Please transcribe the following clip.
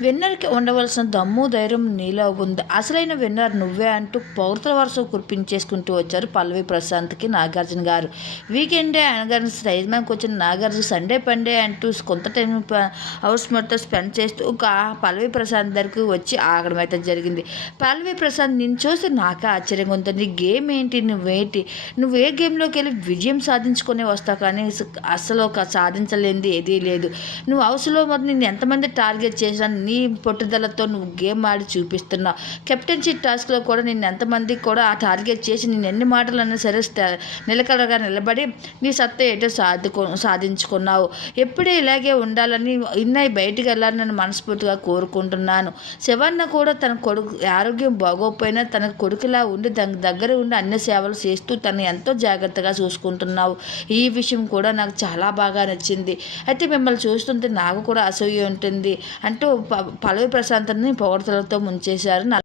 విన్నర్కి ఉండవలసిన దమ్ము ధైర్యం నీలో ఉంది. అసలైన విన్నర్ నువ్వే అంటూ పౌర్తల వరుస కురిపించేసుకుంటూ వచ్చారు పల్లవి ప్రశాంత్కి నాగార్జున గారు. వీకెండే అనగానే స్టేజ్ మ్యాన్కి వచ్చిన నాగార్జున సండే పండే అంటూ కొంత టైం హౌస్ మొత్తం స్పెండ్ చేస్తూ ఒక పల్లవి ప్రశాంత్ దగ్గరికి వచ్చి ఆగడం అయితే జరిగింది. పల్లవి ప్రశాంత్ నేను చూస్తే నాకే ఆశ్చర్యంగా ఉంటుంది నీ గేమ్ ఏంటి? నువ్వేంటి? నువ్వు ఏ గేమ్లోకి వెళ్ళి విజయం సాధించుకునే వస్తావు కానీ అసలు ఒక సాధించలేనిది ఏదీ లేదు. నువ్వు హౌస్లో మరి నేను ఎంతమంది టార్గెట్ చేసినా నీ పట్టుదలతో నువ్వు గేమ్ ఆడి చూపిస్తున్నావు. కెప్టెన్సీ టాస్క్లో కూడా నేను ఎంతమందికి కూడా ఆ టార్గెట్ చేసి నేను ఎన్ని మాటలన్నా సరే నిలకడగా నిలబడి నీ సత్తా ఏటో సాధుకో సాధించుకున్నావు. ఎప్పుడే ఇలాగే ఉండాలని ఇన్నై బయటికి వెళ్ళాలని మనస్ఫూర్తిగా కోరుకుంటున్నాను. శివన్న కూడా తన కొడుకు ఆరోగ్యం బాగోకపోయినా తన కొడుకులా ఉండి దాని దగ్గర ఉండి అన్ని సేవలు చేస్తూ తను ఎంతో జాగ్రత్తగా చూసుకుంటున్నావు. ఈ విషయం కూడా నాకు చాలా బాగా నచ్చింది. అయితే మిమ్మల్ని చూస్తుంటే నాకు కూడా అసూయ ఉంటుంది అంటూ ప పల్లవి పొగడతలతో ముంచేశారు.